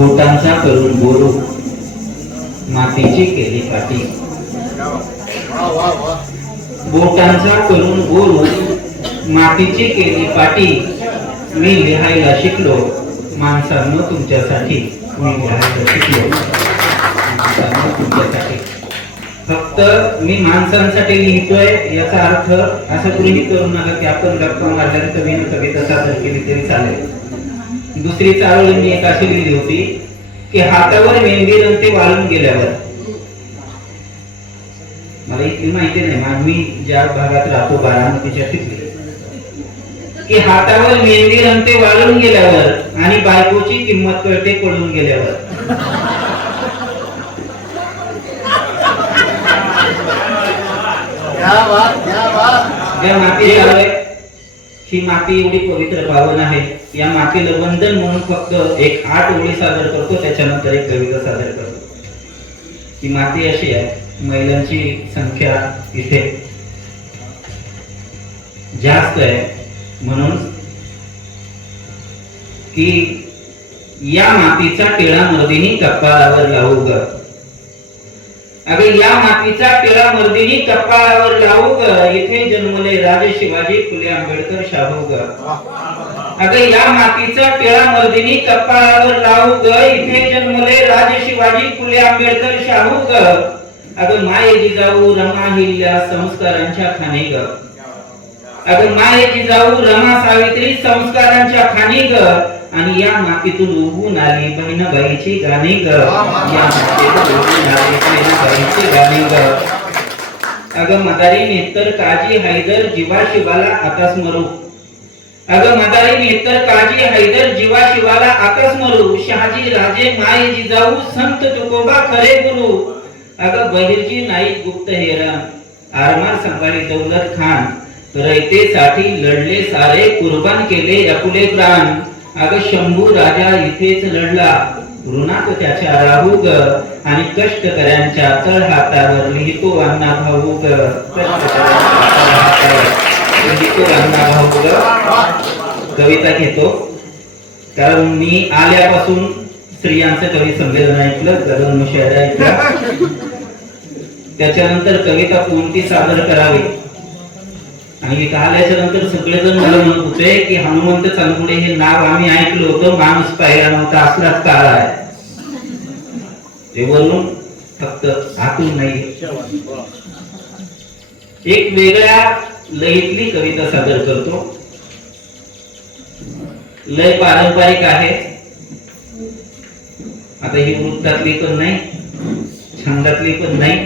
बोटांचा करून बोलू मातीची केली काठी. बोटांचा करून बोलू मातीची केली पाटी. मी लिहायला शिकलो. माणसांनो तुमच्यासाठी मी लिहायला शिकलो. माणसांनो तुमच्यासाठी. फक्त मी माणसांसाठी लिहितोय याचा अर्थ असं गृहित करू नका की आपण गप्पा मारल्याने कवीनं कविता सादर केली तरी चालेल. दुसरी चारोळी मी एक अशी लिहिली होती की हातावर मेहंदी रंगते वाळून गेल्यावर. मला इतकी माहिती नाही मी ज्या भागात राहतो बारामतीच्या तिथली की हातावर मेहंदी रंगते वाळून गेल्यावर आणि बायकोची किंमत कळते पळून गेल्यावर. ज्या माती ही माती एवढी पवित्र पावन आहे. या मातीला वंदन म्हणून फक्त एक आठ ओळी सादर करतो त्याच्यानंतर एक कविता सादर करतो. ही माती अशी आहे महिलांची संख्या इथे जास्त आहे. म्हणून की या मातीचा टिळा मर्दिनी कपाळावर लावू ग. अगं या मातीचा टिळा मर्दिनी कपाळावर लावू ग. इथे जन्मले राजे शिवाजी फुले आंबेडकर शाहू ग. अगं या मातीचा टिळा मर्दिनी कपाळावर लावू ग. इथे जन्मले राजे शिवाजी फुले आंबेडकर शाहू ग. अगं माये जिजाऊ रमा हिल्या संस्कारांच्या खाणे ग. अगं माये जिजाऊ रमा सावित्री संस्कारांच्या खाणे ग. आणि या मातीतून उगवून आली बहिणाबाईची गाणी ग या मातीतून उगवून आली बहिणाबाईची गाणी ग अगं मदारी नेतर काजी हैदर जीवा शिवाला आता स्मरू अगं मदारी नेतर काजी हैदर जीवा शिवाला आता स्मरू शहाजी राजे माय जिजाऊ संत तुकोबा खरे गुरु. अगं बहिरजी नाईक गुप्त हेरण आरमार संभाळी दौलत खान. रयतेसाठी लढले सारे कुर्बान केले अपुले प्राण. अगं शंभू राजा इथेच लढला. ऋणात त्याच्या राहूग आणि कष्टकऱ्यांच्या तळ हातावर लिहितो अण्णा भाऊ लिहितो अण्णा भाऊ ग कविता घेतो. कारण मी आल्यापासून स्त्रियांचं कवी संमेलन ऐकलं गगन मुशायरा ऐकलं त्याच्यानंतर कविता कोणती सादर करावी? आणि इथं आल्याच्यानंतर सगळेजण मला म्हणत होते की हनुमंत चांदुडे हे नाव आम्ही ऐकलं होतं माणूस पाहिला नव्हता असलाच काळ आहे. ते बोलून फक्त हातून नाही एक वेगळ्या लयीतली कविता सादर करतो. लय पारंपरिक आहे. आता ही वृत्तातली पण नाही छंदातली पण नाही.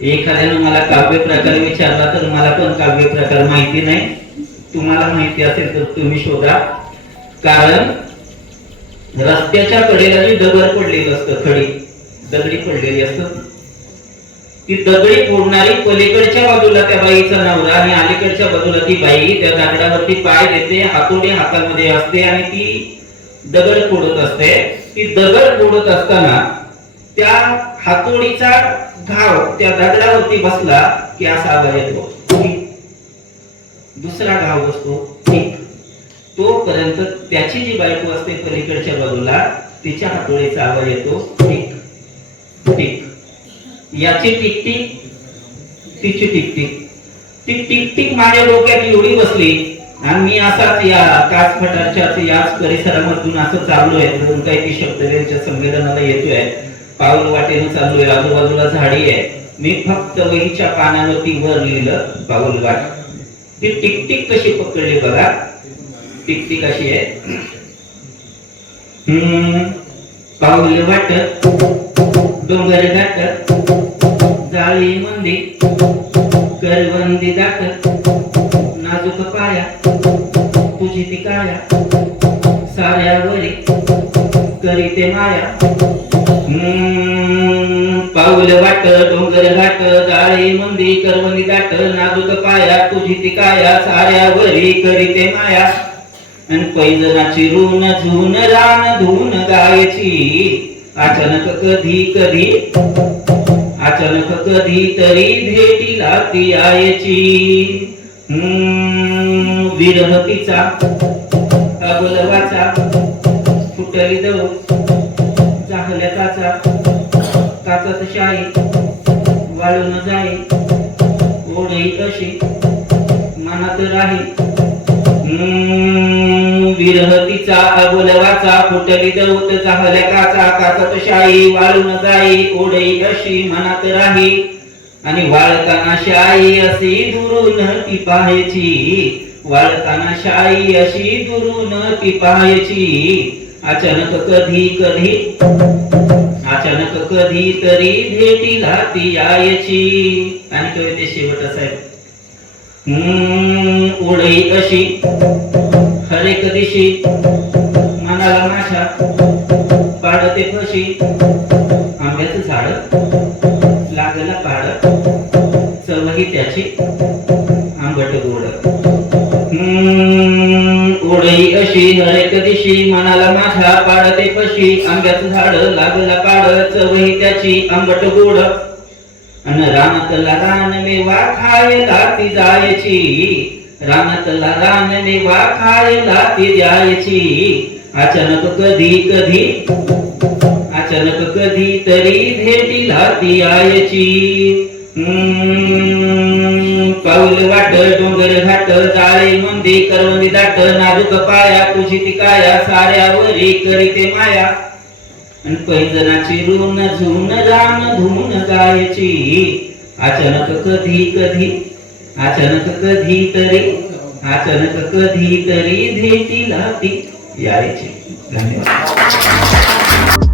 एखाद्यानं मला काव्य प्रकार विचारला तर मला पण काव्य प्रकार माहिती नाही. तुम्हाला माहिती असेल तर तुम्ही शोधा. कारण रस्त्याच्या कडेला जी दगड पडलेली असतं खडी दगडी पडलेली असत. ती दगडी फोडणारी पलीकडच्या बाजूला त्या बाईचा नवरा आणि अलीकडच्या बाजूला ती बाई त्या दगडावरती पाय देते हातोडी हातामध्ये असते आणि ती दगड फोडत असते. ती दगड फोडत असताना त्या हातोडीचा घाव त्या दगडावरती बसला की असा आवाज येतो. दुसरा घाव बसतो ठीक तोपर्यंत त्याची जी बायको असते पलीकडच्या बाजूला तिच्या हातोळीचा आवाज येतो ठीक ठीक याची टिक टिक तिची टिक टिक ती टिक टिक माझ्या डोक्यात एवढी बसली आणि मी असाच या कासफटाच्या याच परिसरामधून असं चाललोय दोन काही ती शब्द त्यांच्या संमेलनाला येतोय. पाऊल वाटेनं चाललोय आजूबाजूला झाडी आहे. मी फक्त वहीच्या पानावरती वर लिहिलं पाऊल वाट. ती टिकटिक कशी पकडली बघा. टिकटिक अशी आहे. पाऊल वाट. डोंगर घाट. जाळी मंदी. करवंदी दाट. नाजूक पाया. तुझी ती काया. ते माया हम्म, पाऊल वाट डोंगर घाट जाळी मंदी करवंदी दाट नाजूक पाया तुझी ती काया साऱ्यावरी करीते माया. आणि पैजनाची ऋण झून रान धून गायची. अचानक कधी कधी अचानक कधी तरी भेटीला ती यायची हम्म, विरह तिचा अबलवाचा फुटली दौ विरहतीचा अबोलवाचा फुटली दौत चाहल्या काचा काचत शाई वाळून जाई ओढई अशी मनात राही? आणि वाळताना शाई अशी दुरून ती पाहायची वाळताना शाई अशी दुरून ती पाहायची अचानक कधी कधी अचानक कधी तरी भेटीला ती यायची. आणि कविते शेवट असा ओढई अशी. हरेक दिशी मनाला माशा. पाडते फशी आंब्याचं झाड. लागला पाड. चवही त्याची. आंबट गोड. हम्म, ओढई अशी. हरेक दिशी मनाला माशा. पाडते फशी आंब्याचं झाड. लागला पाड. चवही त्याची. आंबट गोड. अन रानातला रान मेवा खायला ती जायची रानातला रान मेवा खायला ती जायची अचानक कधी कधी अचानक कधी तरी भेटीला ती यायची पाऊल वाट डोंगर घाट जाळे मंदी करवंदी दाट नाजूक पाया तुझी ती काया साऱ्यावरी करीते माया पैजनाची ऋण झुन रान धुन गायची. अचानक कधी कधी अचानक कधी तरी अचानक कधी तरी भेटीला ती यायची. धन्यवाद.